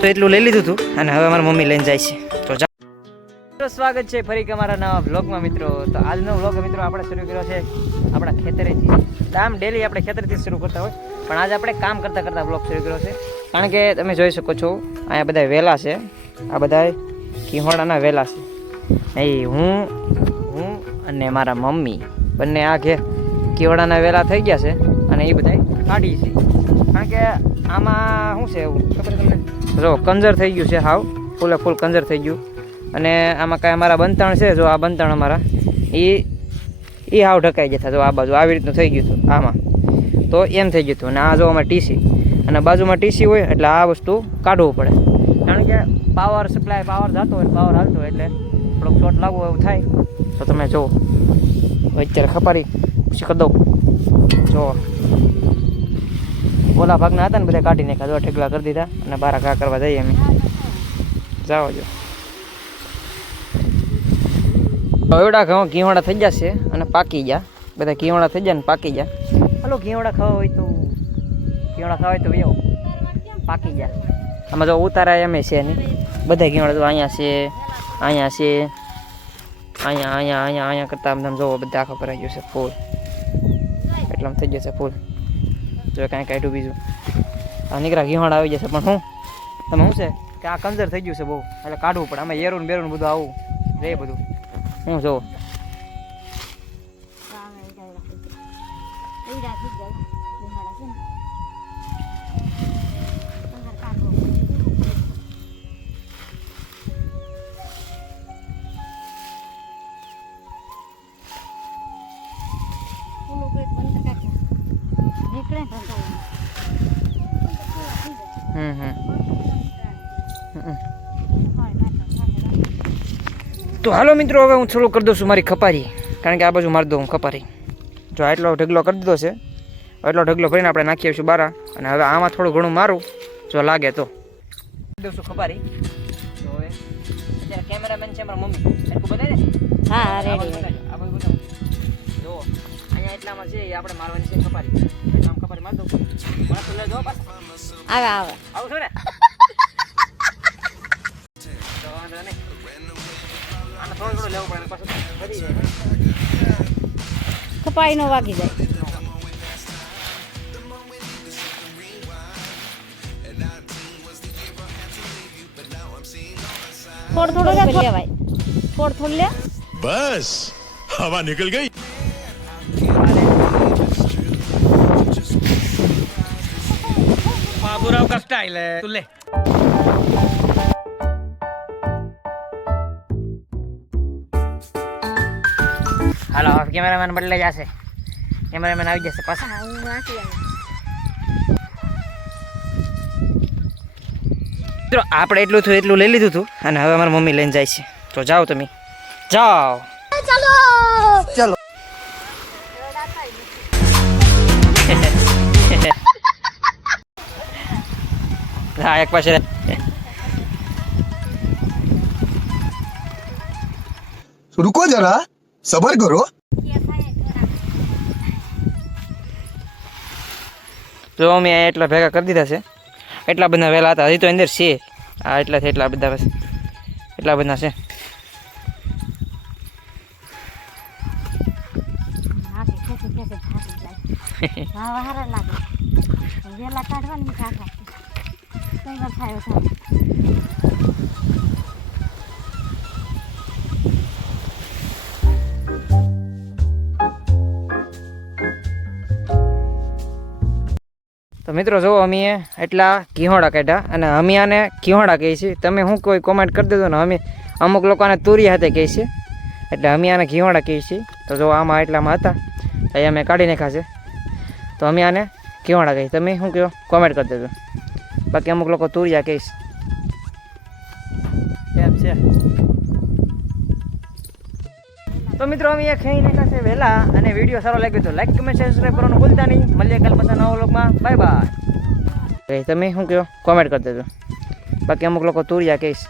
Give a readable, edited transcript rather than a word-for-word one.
તો એટલું લઈ લીધું હતું અને હવે મારી મમ્મી લઈને જાય છે. તો સ્વાગત છે ફરી અમારા નવા વ્લોગમાં મિત્રો. તો આજનો વ્લોગ મિત્રો આપણે શરૂ કર્યો છે આપણા ખેતરેથી. આમ ડેલી આપણે ખેતરથી શરૂ કરતા હોય, પણ આજે આપણે કામ કરતાં કરતાં વ્લોગ શરૂ કર્યો છે. કારણ કે તમે જોઈ શકો છો અહીંયા બધા વેલા છે, આ બધા કિહોડાના વેલા છે. અહીં હું અને મારા મમ્મી બંને આ કિહોડાના વેલા થઈ ગયા છે અને એ બધા કાઢી છે. કારણ કે આમાં શું છે એવું ખબર તમને? જો કંજર થઈ ગયું છે, હાવ ફૂલે ફૂલ કંજર થઈ ગયું. અને આમાં કાંઈ અમારા બંતણ છે, જો આ બંતણ અમારા એ હાવ ઢકાઈ જતા. જો આ બાજુ આવી રીતનું થઈ ગયું હતું આમાં, તો એમ થઈ ગયું હતું. અને આ જો અમારે ટીસી અને બાજુમાં ટીસી હોય એટલે આ વસ્તુ કાઢવું પડે. કારણ કે પાવર સપ્લાય પાવર જતો હોય, પાવર હાલતો હોય એટલે થોડોક શોર્ટ લાગવું એવું થાય. તો તમે જુઓ અત્યારે ખપારી પછી કરી દઉં. જો ઓલા ભાગના હતા ને બધા કાઢી નાખ્યા, જો ઠેકલા કરી દીધા અને બારા ઘા કરવા જઈએ અમે. જાઓ જો એવડા ઘઉં ઘીવાડા થઈ જશે અને પાકી ગયા. બધા ઘીવાડા થઈ જાય ને પાકી ગયા. હલો ઘીવાડા ખાવા હોય તો ખાવા હોય તો એવો પાકી ગયા. આમાં જો ઉતારા એમ છે નહીં, બધા ઘીવાડા જો અહીંયા છે, અહીંયા છે, અહીંયા કરતાં આમ તમે જોવો બધા આખો કરાઈ ગયો છે ફૂલ. એટલામાં થઈ જશે ફૂલ. જો કાંઈ કાઢ્યું બીજું આ નીકળા ઘીવાડા આવી જશે. પણ શું તમે શું છે કે આ કંજર થઈ ગયું છે બહુ, એટલે કાઢવું પડે. આમાં એરું બેરું બધું આવું રે બધું. હું જોઉં તો હાલો મિત્રો, હવે હું થોડું કરી દઉં છું મારી ખપારી. કારણ કે આ બાજુ મારી દઉં હું ખપારી. જો આટલો ઢગલો કરી દીધો છે, એટલો ઢગલો ભરીને આપણે નાખી આવીશું બારા. અને હવે આમાં થોડું ઘણું મારું, જો લાગે તો દઉં છું ખપારી. તો હવે અત્યારે કેમેરામેન છે મારા મમ્મી, એટલું બતાવી દે. હા રેડી. આ બધું બતાવો. જો અહીંયા એટલામાં છે આપણે મારવાની છે ખપારી. એટલામાં ખપારી મારી દઉં. માથું લઈ જો પાછું આવે આવું છું ને. તો વાંધો નહીં, થોડું થોડું લેવું પડે પાછું વધી જાય. કપાઈ નો વાગી જાય. થોડું થોડું લેવાય, થોડું લે. બસ હવા નીકળ ગઈ. બાબુરાવ કા સ્ટાइल है, तू ले. હાલો કેમેરામેન બદલે જશે, કેમેરામેન આવી જશે પાછા. મિત્રો આપણે એટલું લઈ લીધું હતું અને હવે મારી મમ્મી લઈને જાય છે. તો જાઓ તમે જાઓ. ચાલો ચાલો. હા એક પાસે रुको जरा सबर करो. જો અમે એટલા ભેગા કરી દીધા છે. એટલા બધા વહેલા હતા, હજી તો અંદર છે. આ એટલાથી એટલા બધા બસ એટલા બધા છે. તો મિત્રો જો અમે એટલા ઘીહોડા કાઢ્યા અને અમે આને ઘીહોડા કહીએ છીએ. તમે શું કોઈ કોમેન્ટ કરી દેજો ને, અમે અમુક લોકોને તુરી હાથે કહીએ છીએ, એટલે અમે આને ઘીહોડા કહીએ છીએ. તો જો આમાં એટલામાં હતા એ અમે કાઢી નાખ્યા છે, તો અમે આને ઘીહોડા કહીએ. તમે શું કહો કોમેન્ટ કરી દેજો. બાકી અમુક લોકો તુરિયા કહીશ એમ છે. તો મિત્રો અમે ખાઈ નાખ્યા છે વહેલા. અને વિડીયો સારો લાગ્યો તો લાઈક કમેન્ટ સબસ્ક્રાઈબ કરવાનું ભૂલતા નહીં. મળીએ કાલ પાછા નવા વ્લોગમાં. Bye bye. તમે શું કહો કોમેન્ટ કરી દેજો. બાકી અમુક લોકો તુરિયા કહીશ.